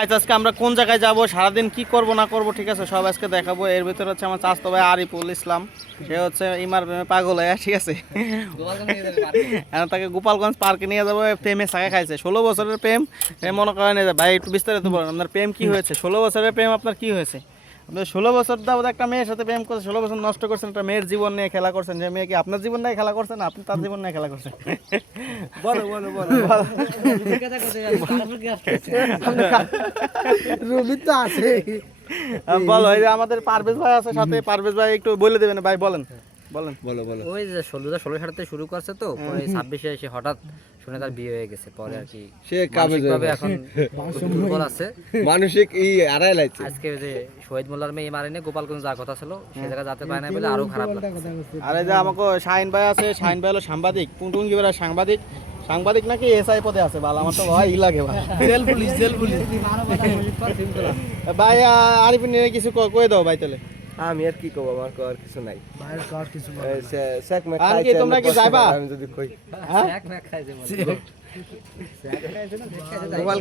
আজকে আমরা কোন জায়গায় যাব, সারাদিন কি করব না করব, ঠিক আছে, সব আজকে দেখাবো। এর ভিতরে হচ্ছে আমার চাচতো ভাই আরিফুল ইসলাম, সে হচ্ছে ইমার প্রেমে পাগল হয়ে, ঠিক আছে। এখন তাকে গোপালগঞ্জ পার্কে নিয়ে যাবো। প্রেমে সাকা খাইছে, 16 বছরের প্রেম। মনে করেন ভাই একটু বিস্তারিত বলেন, আপনার প্রেম কি হয়েছে? 16 বছরের প্রেম আপনার কি হয়েছে? আপনি 16 বছর যাবত একটা মেয়ের সাথে প্রেম করছেন, 16 বছর নষ্ট করছেন, একটা মেয়ের জীবন নিয়ে খেলা করছেন। যে মেয়ে কি আপনার জীবন নিয়ে খেলা করছেন, আপনি তার জীবন নিয়ে খেলা করছেন। বলো বলো বলো রবি তো আছে। বলো, এই যে আমাদের পারভেজ ভাই আছে সাথে, পারভেজ ভাই একটু বলে দেবেন ভাই, বলেন বলেন। বলো বলো। ওই যে 2016 সালে শুরু করছে, তো পরে 26-এ এসে হঠাৎ শুনে তার বিয়ে হয়ে গেছে। পরে আর কি সে কামে মানসিকভাবে এখন দুর্বল আছে। মানসিক আড়াই লাগছে। আজকে ওই যে শহীদ মোল্লার মেয়ে মারেনি, গোপালগঞ্জ যাওয়ার কথা ছিল, সে জায়গায় যেতে পারে না বলে আরো খারাপ লাগছে। আর এই যে আমাকে শাহিন ভাই আছে, শাহিন ভাই হলো সাংবাদিক, টুনটুঙ্গি বেড়া সাংবাদিক। সাংবাদিক নাকি এসআই পদে আছে, ভালো আমার তো ভয় লাগে ভাই। Jail police jail police. ভাই আরিফিন নিয়ে কিছু কয়ে দাও ভাই তাহলে। আমি আর কি করব, আমার আর কিছু নাই। বাইরে কার কিছু শেখ মে আর কি তোমরা কি যাইবা? আমি যদি কই এক ম্যাক খাইছে মনে হয়।